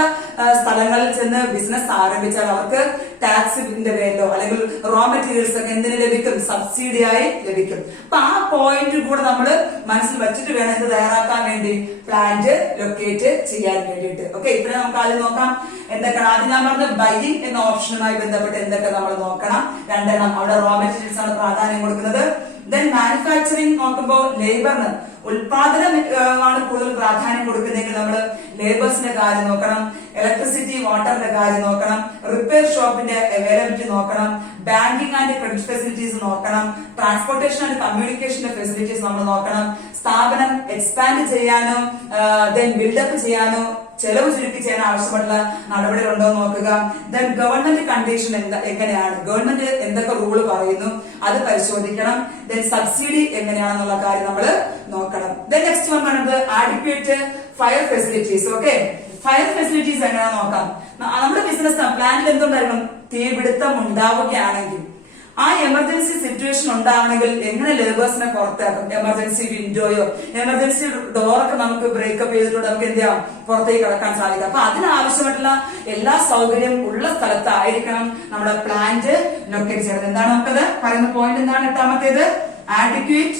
സ്ഥലങ്ങളിൽ ചെന്ന് ബിസിനസ് ആരംഭിച്ചാൽ അവർക്ക് ടാക്സിന്റെ പേരിലോ അല്ലെങ്കിൽ റോ മെറ്റീരിയൽസ് ഒക്കെ എന്തിനു ലഭിക്കും? സബ്സിഡിയായി ലഭിക്കും. അപ്പൊ ആ പോയിന്റ് കൂടെ നമ്മൾ മനസ്സിൽ വെച്ചിട്ട് വേണം ഇത് തയ്യാറാക്കാൻ വേണ്ടി പ്ലാന്റ് ലൊക്കേറ്റ് ചെയ്യാൻ വേണ്ടിയിട്ട്. ഓക്കെ, ഇത്രയും നമുക്ക് ആദ്യം നോക്കാം എന്തൊക്കെയാണ്. ആദ്യം ഞാൻ പറഞ്ഞ ബൈയിങ് എന്ന ഓപ്ഷനുമായി ബന്ധപ്പെട്ട് എന്തൊക്കെ നമ്മൾ നോക്കണം. രണ്ടെണ്ണം, അവിടെ റോ മെറ്റീരിയൽസ് ആണ് പ്രാധാന്യം കൊടുക്കുന്നത്. ദെൻ മാനുഫാക്ചറിങ് നോക്കുമ്പോൾ ലേബറിന്, ഉൽപാദനം ആണ് കൂടുതൽ പ്രാധാന്യം കൊടുക്കുന്നതെങ്കിൽ നമ്മൾ ലേബേഴ്സിന്റെ കാര്യം നോക്കണം, ഇലക്ട്രിസിറ്റി വാട്ടറിന്റെ കാര്യം നോക്കണം, റിപ്പയർ ഷോപ്പിന്റെ അവൈലബിലിറ്റി നോക്കണം, ബാങ്കിങ് ആൻഡ് ക്രെഡിറ്റ് ഫെസിലിറ്റീസ് നോക്കണം, ട്രാൻസ്പോർട്ടേഷൻ ആൻഡ് കമ്മ്യൂണിക്കേഷന്റെ ഫെസിലിറ്റീസ് നമ്മൾ നോക്കണം. സ്ഥാപനം എക്സ്പാൻഡ് ചെയ്യാനോ ദെൻ ബിൽഡപ്പ് ചെയ്യാനോ ചെലവ് ചുരുക്കി ചെയ്യാൻ ആവശ്യമായിട്ടുള്ള നടപടികളുണ്ടോ എന്ന് നോക്കുക. ദെൻ ഗവൺമെന്റ് കണ്ടീഷൻ എങ്ങനെയാണ്, ഗവൺമെന്റ് എന്തൊക്കെ റൂള് പറയുന്നു അത് പരിശോധിക്കണം. ദെൻ സബ്സിഡി എങ്ങനെയാണെന്നുള്ള കാര്യം നമ്മൾ നോക്കണം. ദെൻ നെക്സ്റ്റ് വൺ പറയുന്നത് adequate fire facilities. Okay, fire facilities എങ്ങനെയാണെന്ന് നോക്കാം. നമ്മുടെ ബിസിനസ് പ്ലാനിൽ എന്തുണ്ടായിരിക്കണം? തീപിടുത്തം ഉണ്ടാവുകയാണെങ്കിൽ ആ എമർജൻസി സിറ്റുവേഷൻ സിറ്റുവേഷൻ ഉണ്ടാവണമെങ്കിൽ എങ്ങനെ ലേബേഴ്സിനെ പുറത്താക്കും? എമർജൻസി വിൻഡോയോ എമർജൻസി ഡോറൊക്കെ നമുക്ക് ബ്രേക്കപ്പ് ചെയ്തിട്ടുണ്ട്, നമുക്ക് എന്ത് ചെയ്യാം, പുറത്തേക്ക് കടക്കാൻ സാധിക്കും. അപ്പൊ അതിനാവശ്യമായിട്ടുള്ള എല്ലാ സൗകര്യം ഉള്ള സ്ഥലത്തായിരിക്കണം നമ്മുടെ പ്ലാന്റ് ലൊക്കേറ്റ് ചെയ്യുന്നത്. എന്താണ് നമുക്കത് പറയുന്ന പോയിന്റ്? എന്താണ് എട്ടാമത്തേത്? adequate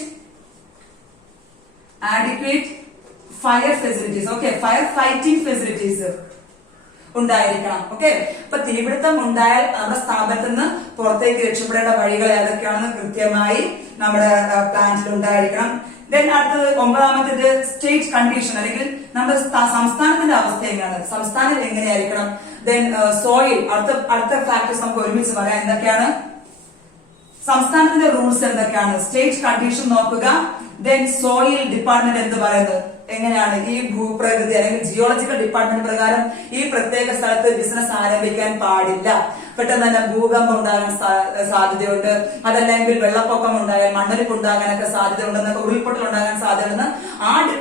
fire facilities. Okay, fire fighting facilities ഉണ്ടായിരിക്കണം. ഓക്കെ, അപ്പൊ തീപിടുത്തം ഉണ്ടായാൽ നമ്മുടെ സ്ഥാപനത്തിൽ നിന്ന് പുറത്തേക്ക് രക്ഷപ്പെടേണ്ട വഴികൾ ഏതൊക്കെയാണെന്ന് കൃത്യമായി നമ്മുടെ പ്ലാന്റിൽ ഉണ്ടായിരിക്കണം. ദെൻ അടുത്തത് ഒമ്പതാമത്തേത് സ്റ്റേറ്റ് കണ്ടീഷൻ, അല്ലെങ്കിൽ നമ്മുടെ സംസ്ഥാനത്തിന്റെ അവസ്ഥ എങ്ങനെയാണ്, സംസ്ഥാനം എങ്ങനെയായിരിക്കണം. ദെൻ സോയിൽ, അടുത്ത ഫാക്ടേഴ്സ് നമുക്ക് ഒരുമിച്ച് പറയാം. എന്തൊക്കെയാണ് സംസ്ഥാനത്തിന്റെ റൂൾസ്, എന്തൊക്കെയാണ് സ്റ്റേറ്റ് കണ്ടീഷൻ നോക്കുക. ദെൻ സോയിൽ ഡിപ്പാർട്ട്മെന്റ് എന്ത് പറയുന്നത്, എങ്ങനെയാണ് ഈ ഭൂപ്രകൃതി അല്ലെങ്കിൽ ജിയോളജിക്കൽ ഡിപ്പാർട്ട്മെന്റ് പ്രകാരം ഈ പ്രത്യേക സ്ഥലത്ത് ബിസിനസ് ആരംഭിക്കാൻ പാടില്ല, പെട്ടെന്ന് തന്നെ ഭൂകമ്പം ഉണ്ടാകാൻ സാധ്യതയുണ്ട്, അതല്ലെങ്കിൽ വെള്ളപ്പൊക്കം ഉണ്ടായാൽ മണ്ണൊലിപ്പ് ഉണ്ടാകാനൊക്കെ സാധ്യത ഉണ്ടെന്നൊക്കെ, ഉരുൾപൊട്ടൽ ഉണ്ടാകാൻ സാധ്യതയുണ്ടെന്ന്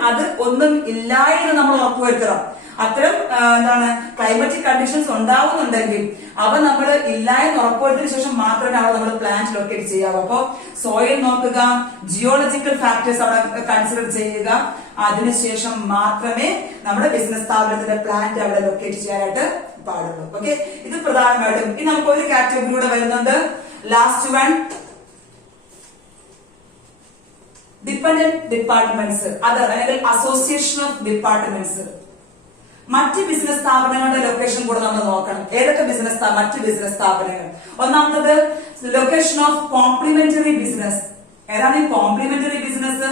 അത് ഒന്നും ഇല്ല എന്ന് നമ്മൾ ഉറപ്പുവരുത്തണം. അത്തരം എന്താണ് ക്ലൈമറ്റിക് കണ്ടീഷൻസ് ഉണ്ടാവുന്നുണ്ടെങ്കിൽ അവ നമ്മൾ ഇല്ല എന്ന് ഉറപ്പുവരുത്തിയതിനു ശേഷം മാത്രമേ അവ നമ്മൾ പ്ലാന്റ് ലൊക്കേറ്റ് ചെയ്യാവൂ. അപ്പോ സോയിൽ നോക്കുക, ജിയോളജിക്കൽ ഫാക്ടേഴ്സ് അവിടെ കൺസിഡർ ചെയ്യുക, അതിനുശേഷം മാത്രമേ നമ്മുടെ ബിസിനസ് സ്ഥാപനത്തിന്റെ പ്ലാന്റ് അവിടെ ലൊക്കേറ്റ് ചെയ്യാനായിട്ട് പാടുള്ളൂ. ഓക്കെ, ഇത് പ്രധാനമായിട്ടും. ഇനി നമുക്ക് ഒരു കാറ്റഗറി കൂടെ വരുന്നുണ്ട്, last one, dependent departments, other അല്ലെങ്കിൽ അസോസിയേഷൻ ഓഫ് ഡിപ്പാർട്ട്മെന്റ്സ്. മറ്റ് ബിസിനസ് സ്ഥാപനങ്ങളുടെ ലൊക്കേഷൻ കൂടെ നമ്മൾ നോക്കണം. ഏതൊക്കെ മറ്റ് ബിസിനസ് സ്ഥാപനങ്ങൾ? ഒന്നാമത്തത് ലൊക്കേഷൻ ഓഫ് കോംപ്ലിമെന്ററി ബിസിനസ്. ഏതാണ് ഈ complementary business?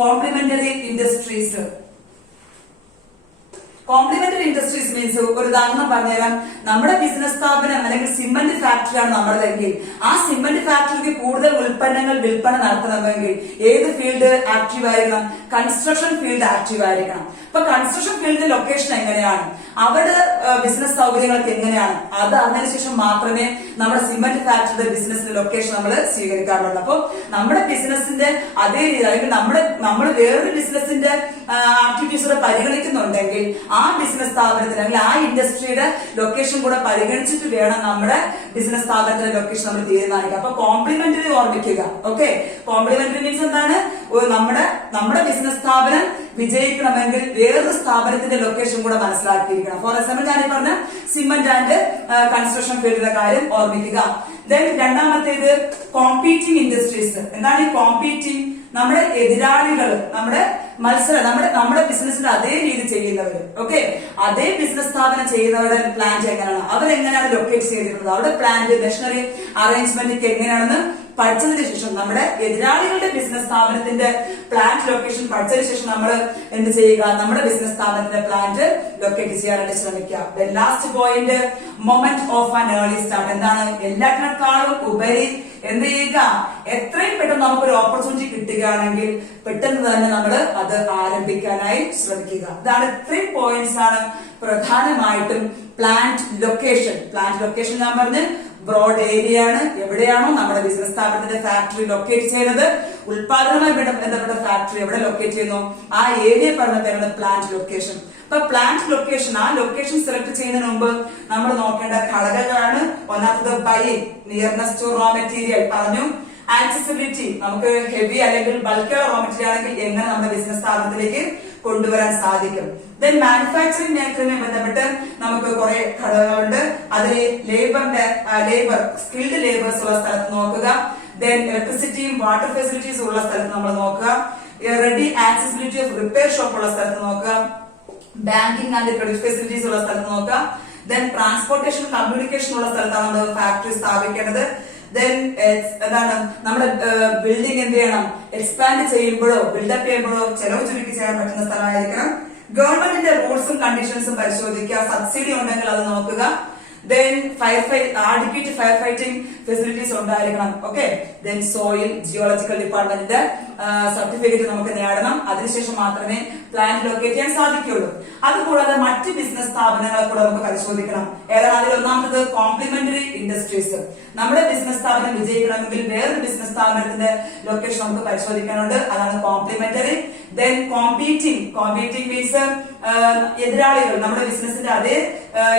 Complementary industries. Complementary industries means, ഒരു ഉദാഹരണം പറഞ്ഞുതരാം. നമ്മുടെ ബിസിനസ് സ്ഥാപനം അല്ലെങ്കിൽ സിമന്റ് ഫാക്ടറിയാണ് നമ്മുടെതെങ്കിൽ ആ സിമന്റ് ഫാക്ടറിക്ക് കൂടുതൽ ഉൽപ്പന്നങ്ങൾ വിൽപ്പന നടത്തണമെങ്കിൽ ഏത് ഫീൽഡ് ആക്റ്റീവ് ആയിരിക്കണം? കൺസ്ട്രക്ഷൻ ഫീൽഡ് ആക്റ്റീവ് ആയിരിക്കണം. അപ്പൊ കൺസ്ട്രക്ഷൻ ഫീൽഡിന്റെ ലൊക്കേഷൻ എങ്ങനെയാണ്, അവിടെ ബിസിനസ് സൗകര്യങ്ങളൊക്കെ എങ്ങനെയാണ്, അത് അറിഞ്ഞതിന് ശേഷം മാത്രമേ നമ്മുടെ സിമന്റ് ഫാക്ടറിയുടെ ബിസിനസിന്റെ ലൊക്കേഷൻ നമ്മൾ സ്വീകരിക്കാറുള്ളൂ. അപ്പൊ നമ്മുടെ ബിസിനസിന്റെ അതേ രീതി, അല്ലെങ്കിൽ നമ്മൾ വേറൊരു ബിസിനസിന്റെ ആക്ടിവിറ്റീസ് പരിഗണിക്കുന്നുണ്ടെങ്കിൽ ആ ബിസിനസ് സ്ഥാപനത്തിന് അല്ലെങ്കിൽ ആ ഇൻഡസ്ട്രിയുടെ ലൊക്കേഷൻ കൂടെ പരിഗണിച്ചിട്ട് വേണം നമ്മുടെ ബിസിനസ് സ്ഥാപനത്തിന്റെ ലൊക്കേഷൻ നമ്മൾ തീരുമാനിക്കുക. അപ്പൊ കോംപ്ലിമെന്ററി ഓർമ്മിക്കുക. ഓക്കെ, കോംപ്ലിമെന്ററി മീൻസ് എന്താണ്? നമ്മുടെ ബിസിനസ് സ്ഥാപനം വിജയിക്കണമെങ്കിൽ വേറൊരു സ്ഥാപനത്തിന്റെ ലൊക്കേഷൻ കൂടെ മനസ്സിലാക്കിയിരിക്കണം. ഫോർ എക്സാമ്പിൾ ഞാൻ പറഞ്ഞ സിമന്റ് ആൻഡ് കൺസ്ട്രക്ഷൻ ഫീൽഡിന്റെ കാര്യം ഓർമ്മിക്കുക. ദെൻ രണ്ടാമത്തേത് കോമ്പീറ്റിംഗ് ഇൻഡസ്ട്രീസ്. എന്താണ് ഈ കോമ്പീറ്റിംഗ്? നമ്മുടെ എതിരാളികൾ, നമ്മുടെ ബിസിനസിന്റെ അതേ രീതി ചെയ്യുന്നവര്, ഓക്കെ, അതേ ബിസിനസ് സ്ഥാപനം ചെയ്യുന്നവരുടെ പ്ലാന്റ് എങ്ങനെയാണ്, അവരെങ്ങനെയാണ് ലൊക്കേറ്റ് ചെയ്തിട്ടുള്ളത്, അവിടെ പ്ലാന്റ് മെഷീനറി അറേഞ്ച്മെന്റ് എങ്ങനെയാണെന്ന് പഠിച്ചതിന് ശേഷം, നമ്മുടെ എതിരാളികളുടെ ബിസിനസ് സ്ഥാപനത്തിന്റെ പ്ലാന്റ് ലൊക്കേഷൻ പഠിച്ചതിന് ശേഷം നമ്മൾ എന്ത് ചെയ്യുക? നമ്മുടെ ബിസിനസ് സ്ഥാപനത്തിന്റെ പ്ലാന്റ് ലൊക്കേറ്റ് ചെയ്യാനായിട്ട് ശ്രമിക്കുക. Last point, moment of an early start. എന്താണ്? എല്ലാത്തിനേക്കാളും ഉപരി എന്ത് ചെയ്യുക? എത്രയും പെട്ടെന്ന് നമുക്കൊരു ഓപ്പർച്യൂണിറ്റി കിട്ടുകയാണെങ്കിൽ പെട്ടെന്ന് തന്നെ നമ്മൾ അത് ആരംഭിക്കാനായി ശ്രമിക്കുക. ഇതാണ് ഇത്രയും പോയിന്റ്സ് ആണ് പ്രധാനമായിട്ടും പ്ലാന്റ് ലൊക്കേഷൻ. പ്ലാന്റ് ലൊക്കേഷൻ ഞാൻ പറഞ്ഞ് ബ്രോഡ് ഏരിയ ആണ്. എവിടെയാണോ നമ്മുടെ ബിസിനസ് സ്ഥാപനത്തിന്റെ ഫാക്ടറി ലൊക്കേറ്റ് ചെയ്യുന്നത്, ഉൽപാദനവുമായി ബന്ധപ്പെട്ട ഫാക്ടറി എവിടെ ലൊക്കേറ്റ് ചെയ്യുന്നു, ആ ഏരിയ പറഞ്ഞ പേരാണ് പ്ലാന്റ് ലൊക്കേഷൻ. അപ്പൊ പ്ലാന്റ് ലൊക്കേഷൻ, ആ ലൊക്കേഷൻ സെലക്ട് ചെയ്യുന്നതിന് മുമ്പ് നമ്മൾ നോക്കേണ്ട ഘടകങ്ങളാണ്. ഒന്നാമത് buying, nearness to raw material പറഞ്ഞു. ആക്സസിബിലിറ്റി, നമുക്ക് ഹെവി അല്ലെങ്കിൽ ബൾക്കുള്ള റോ മെറ്റീരിയൽ ആണെങ്കിൽ എങ്ങനെ നമ്മുടെ ബിസിനസ് സ്ഥാപനത്തിലേക്ക് കൊണ്ടുവരാൻ സാധിക്കും. ദെൻ മാനുഫാക്ചറിംഗ് മേഖലയുമായി ബന്ധപ്പെട്ട് നമുക്ക് കുറെ ഘടകങ്ങളുണ്ട്. അതിൽ ലേബർ സ്കിൽഡ് ലേബേഴ്സ് ഉള്ള സ്ഥലത്ത് നോക്കുക. ദെൻ ഇലക്ട്രിസിറ്റിയും വാട്ടർ ഫെസിലിറ്റീസ് ഉള്ള സ്ഥലത്ത് നമ്മൾ നോക്കുക. Ready accessibility of repair shop ഉള്ള സ്ഥലത്ത് നോക്കുക. ബാങ്കിങ് ആൻഡ് ക്രെഡിറ്റ് ഫെസിലിറ്റീസ് ഉള്ള സ്ഥലത്ത് നോക്കുക. ദെൻ ട്രാൻസ്പോർട്ടേഷൻ കമ്മ്യൂണിക്കേഷൻ ഉള്ള സ്ഥലത്താണ് നമ്മൾ ഫാക്ടറി സ്ഥാപിക്കേണ്ടത്. ദെൻ എന്താണ് നമ്മുടെ ബിൽഡിംഗ് എന്ത് ചെയ്യണം? എക്സ്പാൻഡ് ചെയ്യുമ്പോഴോ ബിൽഡപ്പ് ചെയ്യുമ്പോഴോ ചെലവ് ചുരുക്കി ചെയ്യാൻ പറ്റുന്ന സ്ഥലമായിരിക്കണം. ഗവൺമെന്റിന്റെ റൂൾസും കണ്ടീഷൻസും പരിശോധിക്കുക. സബ്സിഡി ഉണ്ടെങ്കിൽ അത് നോക്കുക. Then adequate fire fighting facilities ഉണ്ടായിരിക്കണം. ഓക്കെ, ദെൻ സോയിൽ, ജിയോളജിക്കൽ ഡിപ്പാർട്ട്മെന്റിന്റെ സർട്ടിഫിക്കറ്റ് നമുക്ക് നേടണം. അതിനുശേഷം മാത്രമേ പ്ലാന്റ് ലൊക്കേറ്റ് ചെയ്യാൻ സാധിക്കുകയുള്ളൂ. അതുകൂടാതെ മറ്റ് ബിസിനസ് സ്ഥാപനങ്ങളെ കൂടെ നമുക്ക് പരിശോധിക്കണം. ഏതാണ്? അതിൽ ഒന്നാമത് കോംപ്ലിമെന്ററി ഇൻഡസ്ട്രീസ്. നമ്മുടെ ബിസിനസ് സ്ഥാപനം വിജയിക്കണമെങ്കിൽ വേറൊരു ബിസിനസ് സ്ഥാപനത്തിന്റെ ലൊക്കേഷൻ നമുക്ക് പരിശോധിക്കാനുണ്ട്. അതാണ് കോംപ്ലിമെന്ററി. ദെൻ കോമ്പീറ്റിംഗ് മീൻസ് എതിരാളികൾ, നമ്മുടെ ബിസിനസിന്റെ അതേ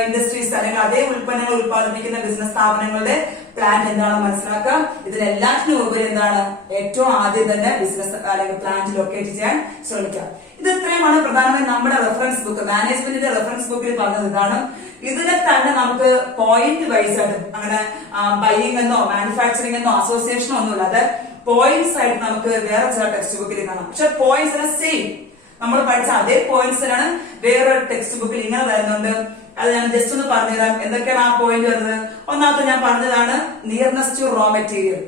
ഇൻഡസ്ട്രീസ് അല്ലെങ്കിൽ അതേ ഉൽപ്പന്നങ്ങൾ ഉൽപ്പാദിപ്പിക്കുന്ന ബിസിനസ് സ്ഥാപനങ്ങളുടെ പ്ലാന്റ് എന്താണെന്ന് മനസ്സിലാക്കുക. ഇതിനെല്ലാത്തിനും ഉപരി എന്താണ് ഏറ്റവും ആദ്യം തന്നെ ബിസിനസ് അല്ലെങ്കിൽ പ്ലാന്റ് ലൊക്കേറ്റ് ചെയ്യാൻ ശ്രമിക്കുക. ഇത് ഇത്രയുമാണ് പ്രധാനമായും നമ്മുടെ റെഫറൻസ് ബുക്ക്, മാനേജ്മെന്റിന്റെ റെഫറൻസ് ബുക്കിൽ പറഞ്ഞത് ഇതാണ്. ഇതിനെ തന്നെ നമുക്ക് പോയിന്റ് വൈസ് ആയിട്ട് അങ്ങനെ ബൈയിങ് എന്നോ മാനുഫാക്ചറിംഗ് എന്നോ അസോസിയേഷനോ ഒന്നുമില്ല, അത് പോയിന്റ്സ് ആയിട്ട് നമുക്ക് വേറെ ചില ടെക്സ്റ്റ് ബുക്കിൽ കാണാം. പക്ഷെ പോയിന്റ്സ് സെയിം നമ്മൾ പഠിച്ച അതേ പോയിന്റ്സിനാണ് വേറെ ടെക്സ്റ്റ് ബുക്കിൽ ഇങ്ങനെ വരുന്നുണ്ട്. അത് ഞാൻ ജസ്റ്റ് ഒന്ന് പറഞ്ഞുതരാം എന്തൊക്കെയാണ് ആ പോയിന്റ് വരുന്നത്. ഒന്നാമത്തെ ഞാൻ പറഞ്ഞതാണ് നിയർനെസ് ടു റോ മെറ്റീരിയൽ.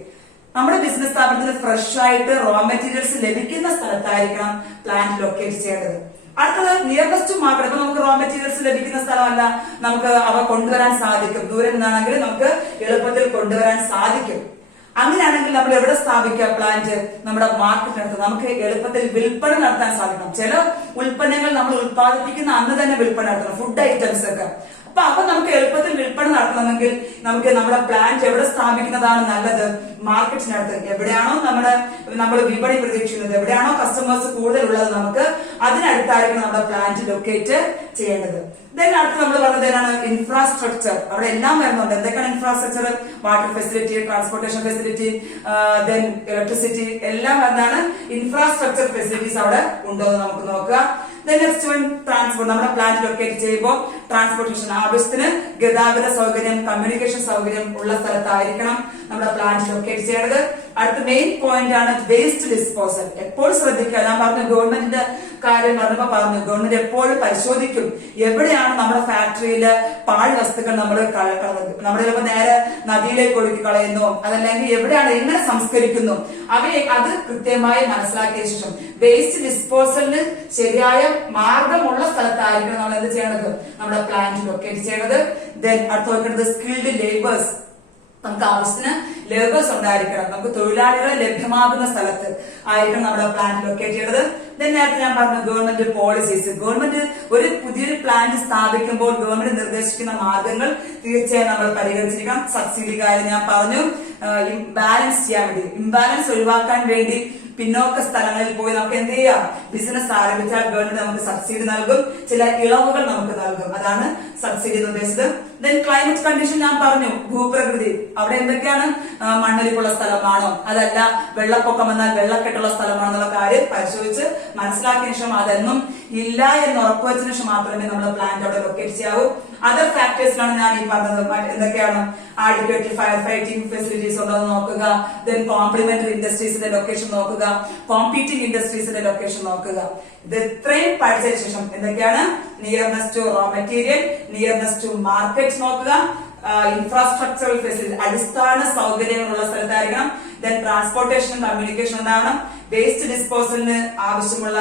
നമ്മുടെ ബിസിനസ് സ്ഥാപനത്തിൽ ഫ്രഷ് ആയിട്ട് റോ മെറ്റീരിയൽസ് ലഭിക്കുന്ന സ്ഥലത്തായിരിക്കണം പ്ലാന്റ് ലൊക്കേറ്റ് ചെയ്യേണ്ടത്. അടുത്തത് നിയർനെസ് ടു മാർക്കറ്റ്. ഇപ്പൊ നമുക്ക് റോ മെറ്റീരിയൽസ് ലഭിക്കുന്ന സ്ഥലമല്ല, നമുക്ക് അവ കൊണ്ടുവരാൻ സാധിക്കും. ദൂരെ നിന്നാണെങ്കിൽ നമുക്ക് എളുപ്പത്തിൽ കൊണ്ടുവരാൻ സാധിക്കും. അങ്ങനെയാണെങ്കിൽ നമ്മൾ എവിടെ സ്ഥാപിക്കുക പ്ലാന്റ്? നമ്മുടെ മാർക്കറ്റിനടുത്ത് നമുക്ക് എളുപ്പത്തിൽ വിൽപ്പന നടത്താൻ സാധിക്കണം. ചില ഉൽപ്പന്നങ്ങൾ നമ്മൾ ഉൽപ്പാദിപ്പിക്കുന്ന അന്ന് തന്നെ വിൽപ്പന നടത്തണം, ഫുഡ് ഐറ്റംസ് ഒക്കെ. അപ്പൊ നമുക്ക് എളുപ്പത്തിൽ വിൽപ്പന നടത്തണമെങ്കിൽ നമുക്ക് നമ്മുടെ പ്ലാന്റ് എവിടെ സ്ഥാപിക്കുന്നതാണ് നല്ലത്? മാർക്കറ്റിനടുത്ത്. എവിടെയാണോ നമ്മൾ വിപണി പ്രതീക്ഷിക്കുന്നത്, എവിടെയാണോ കസ്റ്റമേഴ്സ് കൂടുതലുള്ളത്, നമുക്ക് അതിനടുത്തായിരിക്കും നമ്മുടെ പ്ലാന്റ് ലൊക്കേറ്റ് ചെയ്യേണ്ടത്. ദെൻ അടുത്ത് നമ്മൾ പറഞ്ഞത് ഏതാണ്? ഇൻഫ്രാസ്ട്രക്ചർ. അവിടെ എല്ലാം വരുന്നുണ്ട്. എന്തൊക്കെയാണ് infrastructure? Water facility, transportation facility, then electricity, എല്ലാം വരുന്നതാണ് ഇൻഫ്രാസ്ട്രക്ചർ ഫെസിലിറ്റീസ് അവിടെ ഉണ്ടോ എന്ന് നമുക്ക് നോക്കുക. Next one transport. നമ്മുടെ പ്ലാന്റ് ലൊക്കേറ്റ് ചെയ്യുമ്പോൾ ട്രാൻസ്പോർട്ടേഷൻ, ആവശ്യത്തിന് ഗതാഗത സൗകര്യം, കമ്മ്യൂണിക്കേഷൻ സൗകര്യം ഉള്ള സ്ഥലത്തായിരിക്കണം നമ്മുടെ പ്ലാന്റ് ലൊക്കേറ്റ് ചെയ്യേണ്ടത്. അടുത്ത മെയിൻ പോയിന്റ് ആണ് വേസ്റ്റ് ഡിസ്പോസൽ. എപ്പോഴും ശ്രദ്ധിക്കുക. ഞാൻ പറഞ്ഞു ഗവൺമെന്റിന്റെ കാര്യം പറഞ്ഞപ്പോ പറഞ്ഞു ഗവൺമെന്റ് എപ്പോഴും പരിശോധിക്കും എവിടെയാണ് നമ്മുടെ ഫാക്ടറിയില് പാഴ് വസ്തുക്കൾ നമ്മൾ ചിലപ്പോൾ നേരെ നദിയിലേക്ക് ഒഴുക്കി കളയുന്നു, അതല്ലെങ്കിൽ എവിടെയാണ് എങ്ങനെ സംസ്കരിക്കുന്നു, അവയെ അത് കൃത്യമായി മനസ്സിലാക്കിയ ശേഷം വേസ്റ്റ് ഡിസ്പോസലിന് ശരിയായ മാർഗമുള്ള സ്ഥലത്തായിരിക്കണം നമ്മൾ എന്ത് ചെയ്യേണ്ടത്? നമ്മുടെ പ്ലാന്റ് ലൊക്കേറ്റ് ചെയ്യേണ്ടത്. ദെൻ അടുത്ത് നോക്കേണ്ടത് സ്കിൽഡ് ലേബേഴ്സ്. നമുക്ക് ആവശ്യത്തിന് ലേബേഴ്സ് ഉണ്ടായിരിക്കണം. നമുക്ക് തൊഴിലാളികളെ ലഭ്യമാകുന്ന സ്ഥലത്ത് ആയിരിക്കണം നമ്മുടെ പ്ലാന്റ് ലൊക്കേറ്റ് ചെയ്യേണ്ടത്. നേരത്തെ ഞാൻ പറഞ്ഞു ഗവൺമെന്റ് പോളിസീസ്. ഗവൺമെന്റ് ഒരു പുതിയൊരു പ്ലാന്റ് സ്ഥാപിക്കുമ്പോൾ ഗവൺമെന്റ് നിർദ്ദേശിക്കുന്ന മാർഗങ്ങൾ തീർച്ചയായും നമ്മൾ പരിഗണിച്ചിരിക്കണം. സബ്സിഡി കാര്യം ഞാൻ പറഞ്ഞു. ബാലൻസ് ചെയ്യാൻ വേണ്ടി, ഇംബാലൻസ് ഒഴിവാക്കാൻ വേണ്ടി പിന്നോക്ക സ്ഥലങ്ങളിൽ പോയി നമുക്ക് എന്ത് ചെയ്യാം? ബിസിനസ് ആരംഭിച്ചാൽ ഗവൺമെന്റ് നമുക്ക് സബ്സിഡി നൽകും, ചില ഇളവുകൾ നമുക്ക് നൽകും. അതാണ് സബ്സിഡി എന്ന് ഉദ്ദേശിച്ചത്. ദെൻ ക്ലൈമറ്റ് കണ്ടീഷൻ ഞാൻ പറഞ്ഞു. ഭൂപ്രകൃതി, അവിടെ എന്തൊക്കെയാണ്? മണ്ണൊലിപ്പുള്ള സ്ഥലമാണോ, അതല്ല വെള്ളപ്പൊക്കം വന്നാൽ വെള്ളക്കെട്ടുള്ള സ്ഥലമാണോ എന്നുള്ള കാര്യം പരിശോധിച്ച് മനസ്സിലാക്കിയ ശേഷം അതൊന്നും ഇല്ല എന്ന് ഉറപ്പുവെച്ചതിനു ശേഷം മാത്രമേ നമ്മൾ പ്ലാന്റ് അവിടെ ലൊക്കേറ്റ് ചെയ്യാവൂ. അതർ ഫാക്ടേഴ്സിലാണ് ഞാൻ ഈ പറഞ്ഞത്. എന്തൊക്കെയാണ്? ആഡിക്വേറ്റ് ഫയർ ഫൈറ്റിംഗ് ഫെസിലിറ്റീസ് ഉണ്ടോ എന്ന് നോക്കുക. ദെൻ കോംപ്ലിമെന്ററി ഇൻഡസ്ട്രീസിന്റെ ലൊക്കേഷൻ നോക്കുക, കോമ്പീറ്റിംഗ് ഇൻഡസ്ട്രീസിന്റെ ലൊക്കേഷൻ നോക്കുക. ഇത് ഇത്രയും പഠിച്ചതിന് ശേഷം എന്തൊക്കെയാണ്? Nearness to raw material, nearness to market നോക്കുക, ഇൻഫ്രാസ്ട്രക്ചറൽ ഫെസിലിറ്റി, അടിസ്ഥാന സൗകര്യങ്ങളുള്ള സ്ഥലത്തായിരിക്കണം. ദെൻ ട്രാൻസ്പോർട്ടേഷൻ, കമ്മ്യൂണിക്കേഷൻ ഉണ്ടാവണം. വേസ്റ്റ് ഡിസ്പോസലിന് ആവശ്യമുള്ള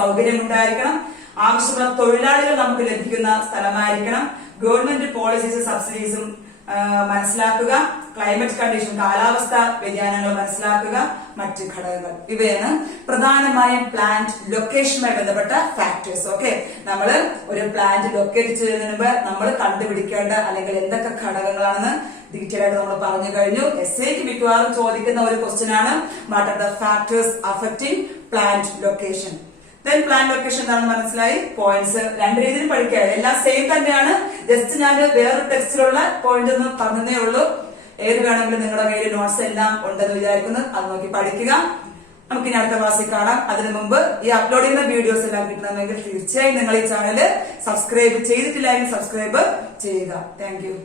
സൗകര്യം ഉണ്ടായിരിക്കണം. ആവശ്യമുള്ള തൊഴിലാളികൾ നമുക്ക് ലഭിക്കുന്ന സ്ഥലമായിരിക്കണം. ഗവൺമെന്റ് പോളിസീസ്, സബ്സിഡീസും മനസ്സിലാക്കുക. ക്ലൈമറ്റ് കണ്ടീഷൻ, കാലാവസ്ഥ വ്യതിയാനങ്ങൾ മനസ്സിലാക്കുക. മറ്റ് ഘടകങ്ങൾ, ഇവയാണ് പ്രധാനമായും പ്ലാന്റ് ലൊക്കേഷനുമായി ബന്ധപ്പെട്ട ഫാക്ടേഴ്സ്. ഓക്കെ, നമ്മൾ ഒരു പ്ലാന്റ് ലൊക്കേറ്റ് ചെയ്യുന്നതിന് മുമ്പ് നമ്മൾ കണ്ടുപിടിക്കേണ്ട അല്ലെങ്കിൽ എന്തൊക്കെ ഘടകങ്ങളാണെന്ന് ഡീറ്റെയിൽ ആയിട്ട് നമ്മൾ പറഞ്ഞു കഴിഞ്ഞു. എസ്സേക്ക് മിക്കവാറും ചോദിക്കുന്ന ഒരു ക്വസ്റ്റ്യൻ ആണ് what are the factors affecting plant location. Then plant location എന്താണെന്ന് മനസ്സിലായി. പോയിന്റ്സ് രണ്ട് രീതിയിൽ പഠിക്കുക, എല്ലാം സെയിം തന്നെയാണ്. ജസ്റ്റ് ഞാൻ വേറൊരു ടെക്സ്റ്റിലുള്ള പോയിന്റ് ഒന്ന് പറഞ്ഞതേ ഉള്ളൂ. ഏത് വേണമെങ്കിലും നിങ്ങളുടെ കയ്യിൽ നോട്ട്സ് എല്ലാം ഉണ്ടെന്ന് വിചാരിക്കുന്നു. അത് നോക്കി പഠിക്കുക. നമുക്കിനി അടുത്ത ക്ലാസ്സിൽ കാണാം. അതിനു മുമ്പ് ഈ അപ്ലോഡ് ചെയ്യുന്ന വീഡിയോസ് എല്ലാം കിട്ടണമെങ്കിൽ തീർച്ചയായും നിങ്ങൾ ഈ ചാനൽ സബ്സ്ക്രൈബ് ചെയ്തിട്ടില്ലെങ്കിൽ സബ്സ്ക്രൈബ് ചെയ്യുക. Thank you.